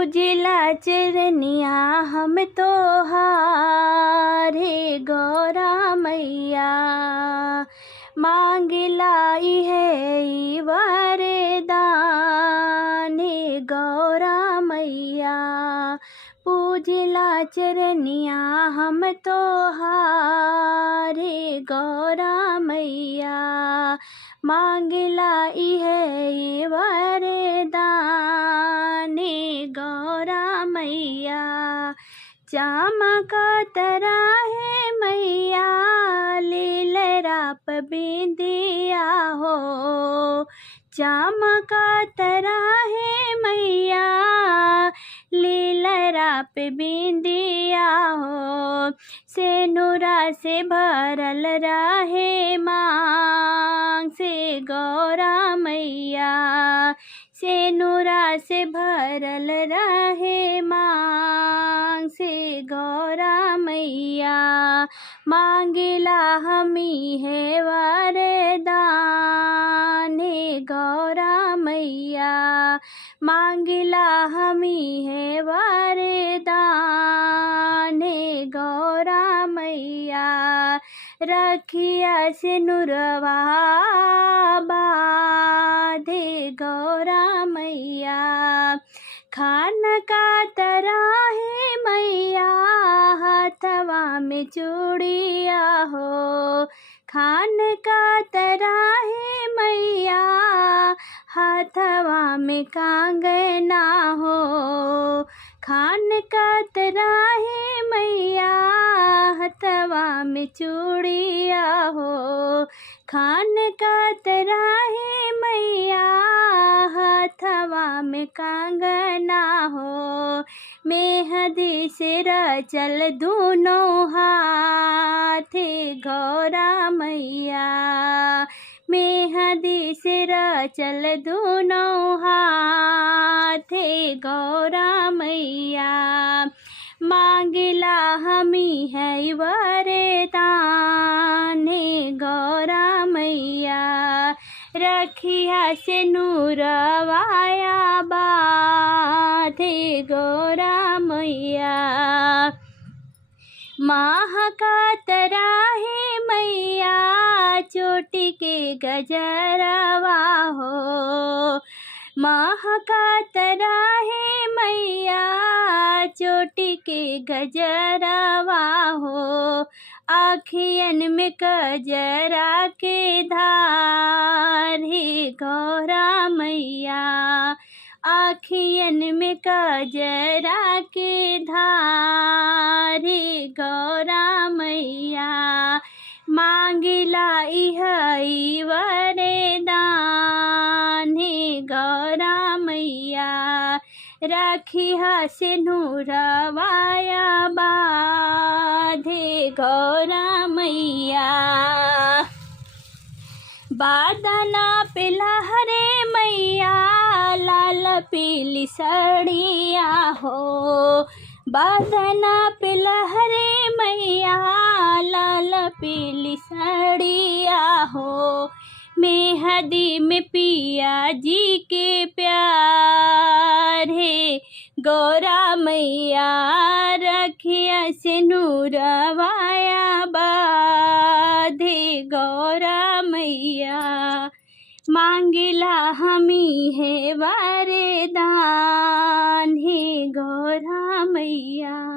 पूजिला चरनिया हम तोहारे गौरा मैया। मांगिला है वरदान गौरा मैया। पूजिला चरनिया हम तोहारे गौरा मैया। मांगिला है वरदान गौरा मैया। चमकत रहे मैया लीलराप बिंदिया हो। चमकत रहे मैया लीलराप बिंदिया हो। सेनुरा से भरल रहे मांग से गौरा मैया। सेनुरा से भरल रहे मांग से गौरा मैया। मांगिला हमी है वरदान गौरा मैया। मांगिला हमी है वरदान गौरा मैया। रखिया सिनुरवा बाधे गौरा मैया। खान का तराहे मैया हाथवा में चूड़िया हो। खान का तराहे मैया हाथवा में कंगना हो। खान का तराहे मैया हाथवा में चूड़िया हो। खान का तराहे मैया हाथवा में कंगना हो। मेहंदी से रचल दोनों हाथ गौरा मैया। मेहंदी से रचल दोनों हाथ गौरा मैया। मांगिला हमी है वरदान गौरा मैया। रखिया से नूरवाया बाधे गौरा मैया। महकत रहे मैया चोटी के गजरवा हो। महकत रहे मैया चोटी के गजरवा हो। आँखियन में गजरा के धार गौरा मैया। आँखियन में गजरा के धार गौरा मैया। मांगिला इहई वरदान गौरा मैया। रखिया से नूरवाया बाधे गौरा मैया। बादना पे लहरे मैया लाल पीली सड़िया हो। बादना पे लहरे मैया लाल पीली सड़िया हो। मेहंदी में पिया जी के प्यार है गौरा मैया। रखिया से नूरवाया बाधे गौरा मैया। मांगिला हमी है वरदान गौरा मैया।